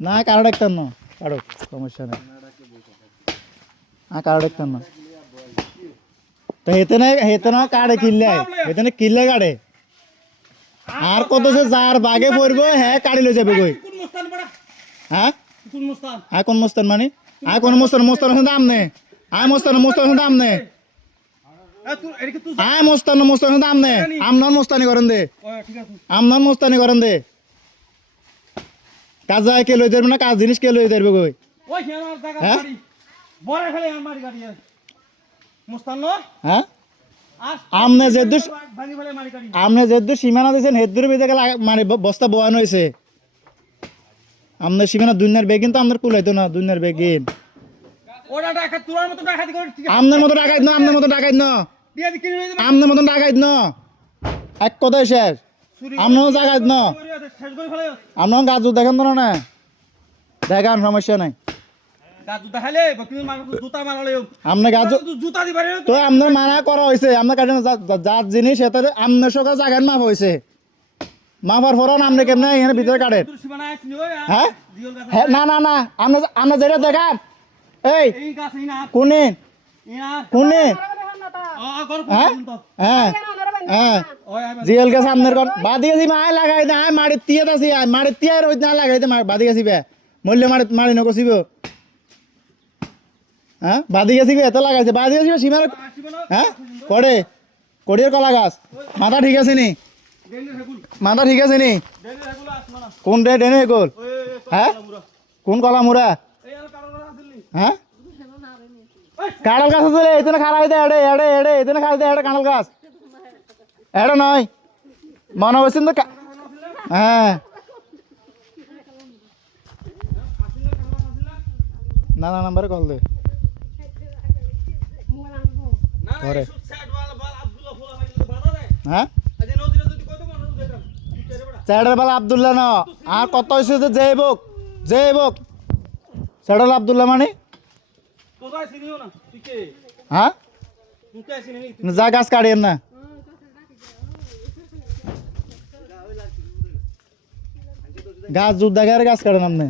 না কারো ডাক্তার না কারো সমস্যা নেই কারো ডাক্তার না তো হেতে না কাড়ে কিনলে হেতে কিনলে কাড়ে আর কত সে যার বাগে পড়বো হ্যাঁ কাড়ি লই যাবে কই হ্যাঁ কোন মুস্তান মানে কোন মুস্তান দাম নে মুস্তান দাম নে মুস্তান দাম নে আমনন মুস্তানি করেন দে আমনন মুস্তানি করেন দে কাজ যায় কে লই যাবে না কাজ জিনিস কে লই যাবে কই হ্যাঁ হ্যাঁ আমনে যে সীমানা দিয়েছেন হেদুর বেঁধে মানে বস্তা বোয়ানো হয়েছে আপনার সীমানা দুনিয়ার বেগিন তো আপনার কুলাইতো না দুনিয়ার বেগিন আপনার মতো ডাকাইত না আপনার মতো ডাকাইত না আপনার মতো ডাকাইত না এক কথায় শেষ আপনার জায়গায় না আপনার গাছ দেখেন তো না দেখান সমস্যা নাই আপনার মানা করা হয়েছে আপনার কাছে যার জিনিস আপনার সকাল জায়গায় মাপ হয়েছে মাপার ফরন আপনি কেমনে এখানে ভিতরে কাটেন হ্যাঁ না না না আপনার যেটা দেখান এই কোনে কোনে হ্যাঁ হ্যাঁ হ্যাঁ জিএল কে সামনের কোন বাদি গেছি মায় লাগাই দে আয় মারি তিয়া দাসি আয় মারি তিয়া রইত না লাগাই দে বাদি গেছি বে মূল্য মারি নকসিব হ্যাঁ বাদি গেছি এত লাগাইছে বাদি গেছি সীমার হ্যাঁ কড়িয়ার কলা গাছ মাথা ঠিক আছে নি মাথা ঠিক আছে নি কোন রে ডেনে গোল হ্যাঁ কোন কলা মুরা হ্যাঁ কাঁঠাল গাছ আছে এখানে খারাই দে এড়ে এড়ে এড়ে এখানে খাই দে এড়ে কাঁঠাল গাছ এড়ে নয় মনে হচ্ছেন তো হ্যাঁ না না নাম্বারে কল দে ঘরে হ্যাঁ চ্যাডের বেলা আব্দুল্লাহ না আর কত হয়েছে যে বুক চ্যাডেল আব্দুল্লাহ মানে হ্যাঁ যা গাছ কাটিয়েন না গাছ জুত দেখে আর গাছ কাটেন আপনি